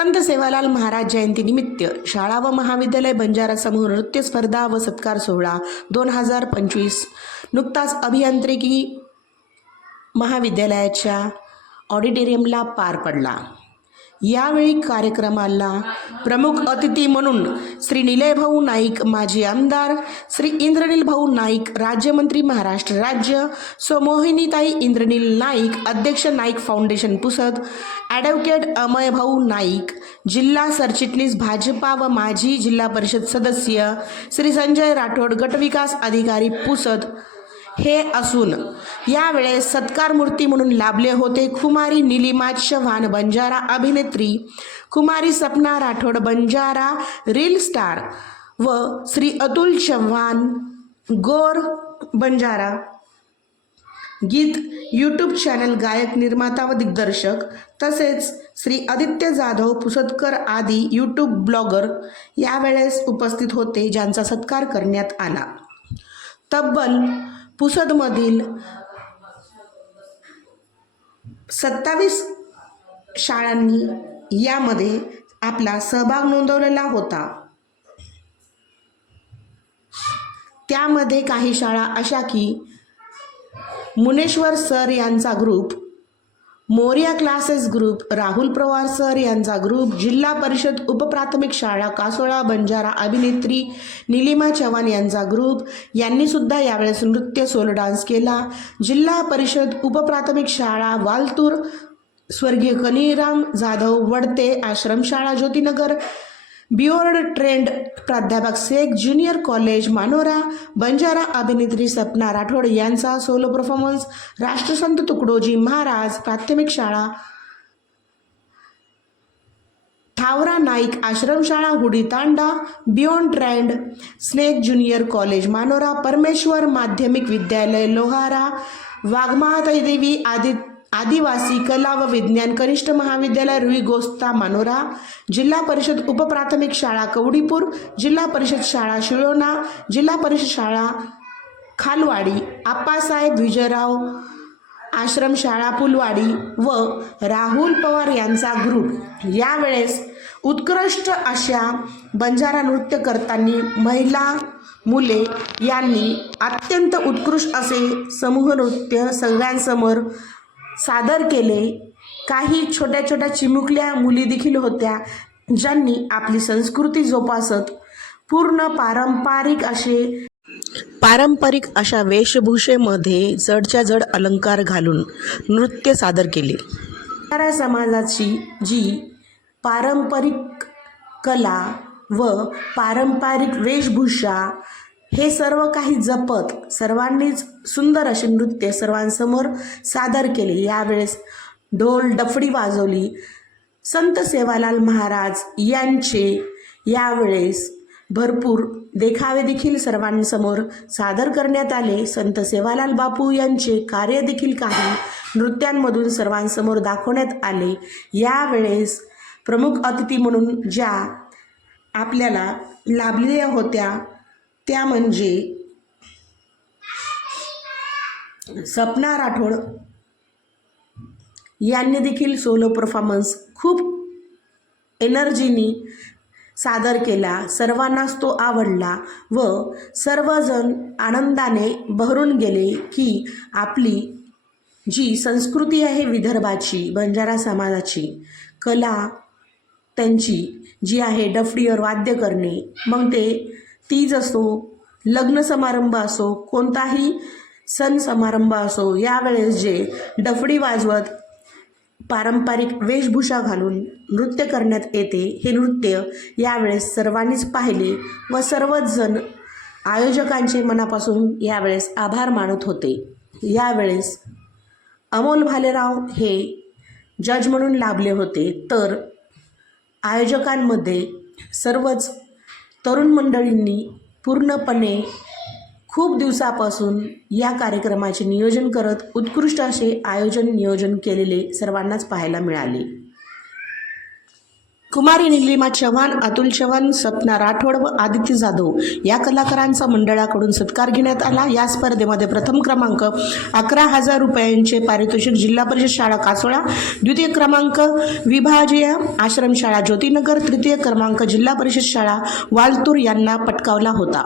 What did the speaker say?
संत सेवालाल महाराज जयंतीनिमित्त शाळा व महाविद्यालय बंजारा समूह नृत्य स्पर्धा व सत्कार सोहळा दोन हजार पंचवीस. नुकताच अभियांत्रिकी महाविद्यालयाच्या ऑडिटोरियमला पार पडला. यावेळी कार्यक्रमाला प्रमुख अतिथी म्हणून श्री निलयभाऊ नाईक माजी आमदार श्री इंद्रनील भाऊ नाईक राज्यमंत्री महाराष्ट्र राज्य सो मोहिनीताई इंद्रनील नाईक अध्यक्ष नाईक फाउंडेशन पुसद ॲडव्होकेट अमयभाऊ नाईक जिल्हा सरचिटणीस भाजपा व माजी जिल्हा परिषद सदस्य श्री संजय राठोड गटविकास अधिकारी पुसद हे असून यावेळेस सत्कार मूर्ती म्हणून लाभले होते कुमारी निलिमा चव्हाण बंजारा अभिनेत्री कुमारी सपना राठोड बंजारा रील स्टार व श्री अतुल चव्हाण गोर बंजारा गीत यूट्यूब चॅनल गायक निर्माता व दिग्दर्शक तसेच श्री आदित्य जाधव पुसदकर आदी यूट्यूब ब्लॉगर यावेळेस उपस्थित होते ज्यांचा सत्कार करण्यात आला. तब्बल पुसदमधील सत्तावीस शाळांनी यामध्ये आपला सहभाग नोंदवलेला होता. त्यामध्ये काही शाळा अशा की मुनेश्वर सर यांचा group Moriya classes group Rahul Pawar sir यांचा ग्रुप जिल्हा परिषद उपप्राथमिक शाळा कासोळा बंजारा अभिनेत्री निलिमा चव्हाण यांचा ग्रुप. यांनी सुद्धा यावेळेस नृत्य सोलो डान्स केला. जिल्हा परिषद उपप्राथमिक शाळा वालतूर स्वर्गीय कनीराम जाधव वडते आश्रमशाळा ज्योतिनगर बियॉर्ड ट्रेंड प्राध्यापक शेख ज्युनियर कॉलेज मानोरा बंजारा अभिनेत्री सपना राठोड यांचा सोलो परफॉर्मन्स राष्ट्रसंत तुकडोजी महाराज प्राथमिक शाळा थावरा नाईक आश्रमशाळा Hudi Tanda beyond trend snake junior college Manora Parmeshwar माध्यमिक विद्यालय लोहारा वाघमाता देवी आदि आदिवासी कला व विज्ञान कनिष्ठ महाविद्यालय रुई गोस्ता मानोरा जिल्हा परिषद उपप्राथमिक शाळा कवडीपूर जिल्हा परिषद शाळा शिळोणा जिल्हा परिषद शाळा खालवाडी आप्पासाहेब विजयराव आश्रमशाळा पुलवाडी व राहुल पवार यांचा ग्रुप यावेळेस उत्कृष्ट अशा बंजारा नृत्य करताना महिला मुले यांनी अत्यंत उत्कृष्ट असे समूह नृत्य सगळ्यांसमोर सादर केले. काही छोट्या छोट्या चिमुकल्या मुली देखील होत्या ज्यांनी आपली संस्कृती जोपासत. पूर्ण पारंपरिक असे पारंपरिक अशा वेशभूषेमध्ये जडच्या जड अलंकार घालून नृत्य सादर केले. बंजारा समाजाची जी पारंपरिक कला व पारंपरिक वेशभूषा हे सर्व काही जपत सर्वांनीच सुंदर असे नृत्य सर्वांसमोर सादर केले. यावेळेस ढोल डफडी वाजवली. संत सेवालाल महाराज यांचे यावेळेस भरपूर देखावे देखील सर्वांसमोर सादर करण्यात आले. संत सेवालाल बापू यांचे कार्य देखील काही नृत्यांमधून सर्वांसमोर दाखवण्यात आले. यावेळेस प्रमुख अतिथी म्हणून ज्या आपल्याला लाभलेल्या होत्या त्या म्हणजे सपना राठोड यांनी देखील सोलो परफॉर्मन्स खूप एनर्जीनी सादर केला. सर्वांनाच तो आवडला व सर्वजण आनंदाने बहरून गेले की आपली जी संस्कृती आहे विदर्भाची बंजारा समाजाची कला त्यांची जी आहे डफडीवर वाद्य करणे मग ते तीज असो लग्न समारंभ असो कोणताही सण समारंभ असो यावेळेस जे डफडी वाजवत पारंपरिक वेशभूषा घालून नृत्य करण्यात येते हे नृत्य यावेळेस सर्वांनीच पाहिले व सर्वच जण आयोजकांचे मनापासून यावेळेस आभार मानत होते. यावेळेस अमोल भालेराव हे जज म्हणून लाभले होते. तर आयोजकांमध्ये सर्वच तरुण मंडळींनी पूर्णपणे खूप दिवसापासून या कार्यक्रमाचे नियोजन करत उत्कृष्ट असे आयोजन नियोजन केलेले सर्वांनाच पाहायला मिळाले. कुमारी निलिमा चव्हाण अतुल चव्हाण सपना राठोड व आदित्य जाधव या कलाकारांचा मंडळाकडून सत्कार घेण्यात आला. या स्पर्धेमध्ये प्रथम क्रमांक अकरा हजार रुपयांचे पारितोषिक जिल्हा परिषद शाळा कासोळा द्वितीय क्रमांक विभाजीय आश्रमशाळा ज्योतिनगर तृतीय क्रमांक जिल्हा परिषद शाळा वालतूर यांना पटकावला होता.